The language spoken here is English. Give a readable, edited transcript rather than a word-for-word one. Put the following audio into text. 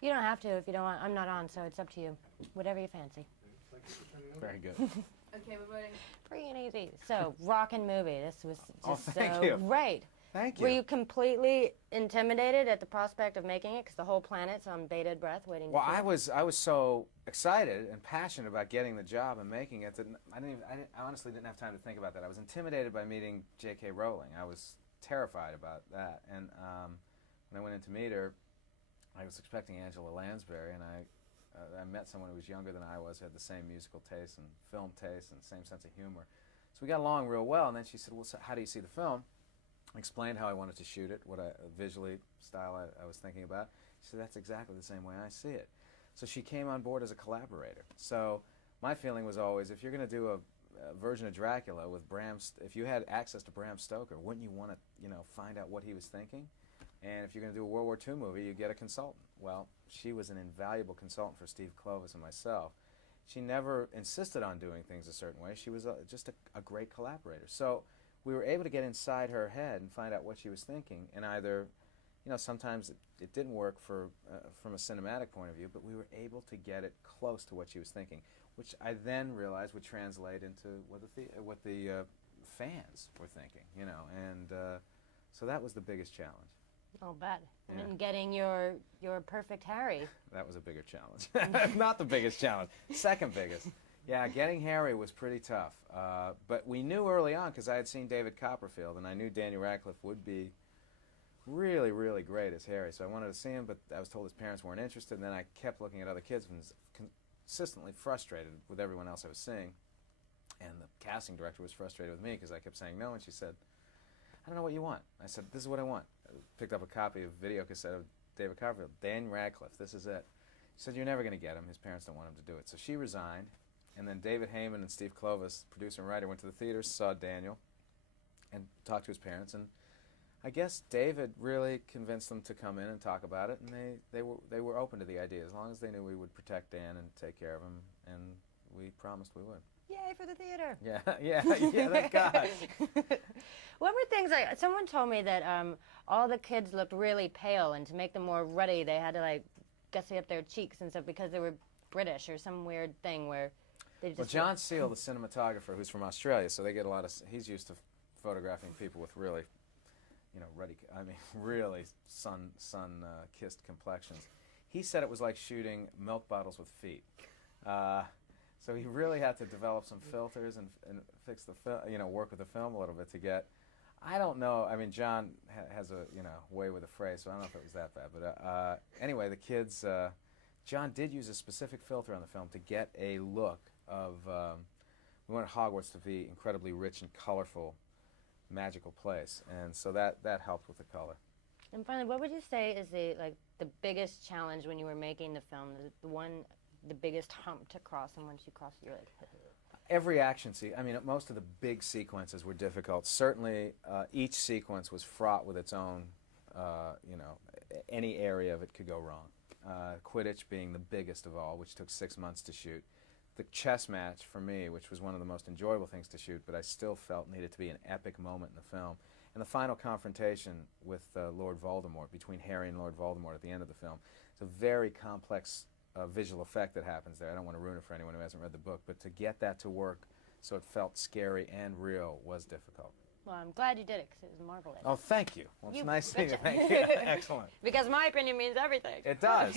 You don't have to if you don't want. I'm not on, so it's up to you. Whatever you fancy. Very good. Okay, we're voting. Free and easy. So, rockin' movie. This was just thank so you. great. Thank you. Were you completely intimidated at the prospect of making it? Because the whole planet's on bated breath waiting Well, to see it? I was so excited and passionate about getting the job and making it that I honestly didn't have time to think about that. I was intimidated by meeting J.K. Rowling. I was terrified about that. And when I went in to meet her, I was expecting Angela Lansbury, and I met someone who was younger than I was, who had the same musical taste and film taste and the same sense of humor. So we got along real well, and then she said, well, so how do you see the film? I explained how I wanted to shoot it, what visually style I was thinking about. She said, that's exactly the same way I see it. So she came on board as a collaborator. So my feeling was always, if you're going to do a version of Dracula with if you had access to Bram Stoker, wouldn't you want to, find out what he was thinking? And if you're going to do a World War II movie, you get a consultant. Well, she was an invaluable consultant for Steve Kloves and myself. She never insisted on doing things a certain way. She was just a great collaborator. So we were able to get inside her head and find out what she was thinking. And either, sometimes it didn't work from a cinematic point of view, but we were able to get it close to what she was thinking, which I then realized would translate into what the fans were thinking, And so that was the biggest challenge. Oh, bet. Yeah. And getting your perfect Harry. That was a bigger challenge. Not the biggest challenge. Second biggest. Yeah, getting Harry was pretty tough. But we knew early on, because I had seen David Copperfield, and I knew Daniel Radcliffe would be really, really great as Harry. So I wanted to see him, but I was told his parents weren't interested. And then I kept looking at other kids and was consistently frustrated with everyone else I was seeing. And the casting director was frustrated with me because I kept saying no, and she said, I don't know what you want. I said, this is what I want. I picked up a copy of video cassette of David Copperfield. Dan Radcliffe, this is it. She said, you're never going to get him. His parents don't want him to do it. So she resigned, and then David Heyman and Steve Kloves, producer and writer, went to the theaters, saw Daniel, and talked to his parents. And I guess David really convinced them to come in and talk about it, and they were open to the idea, as long as they knew we would protect Dan and take care of him, and we promised we would. Yay for the theater. Yeah, thank God. What were things like, someone told me that all the kids looked really pale, and to make them more ruddy, they had to gussy up their cheeks and stuff because they were British or some weird thing where they just... Well, John Seal, the cinematographer, who's from Australia, so they get a lot of, he's used to photographing people with really, ruddy, really sun-kissed complexions. He said it was like shooting milk bottles with feet. So he really had to develop some filters and fix the work with the film a little bit to get. I don't know. John has a way with a phrase, so I don't know if it was that bad. But anyway, the kids. John did use a specific filter on the film to get a look of. We wanted Hogwarts to be incredibly rich and colorful, magical place, and so that helped with the color. And finally, what would you say is the biggest challenge when you were making the film? The biggest hump to cross, and once you cross it, you're like... Every action most of the big sequences were difficult. Certainly, each sequence was fraught with its own, any area of it could go wrong. Quidditch being the biggest of all, which took 6 months to shoot. The chess match, for me, which was one of the most enjoyable things to shoot, but I still felt needed to be an epic moment in the film. And the final confrontation with Lord Voldemort, between Harry and Lord Voldemort at the end of the film. It's a very complex visual effect that happens there. I don't want to ruin it for anyone who hasn't read the book, but to get that to work so it felt scary and real was difficult. Well, I'm glad you did it, because it was marvelous. Oh, thank you. Well, it's nice seeing you. Thank you. Excellent. Because my opinion means everything. It does.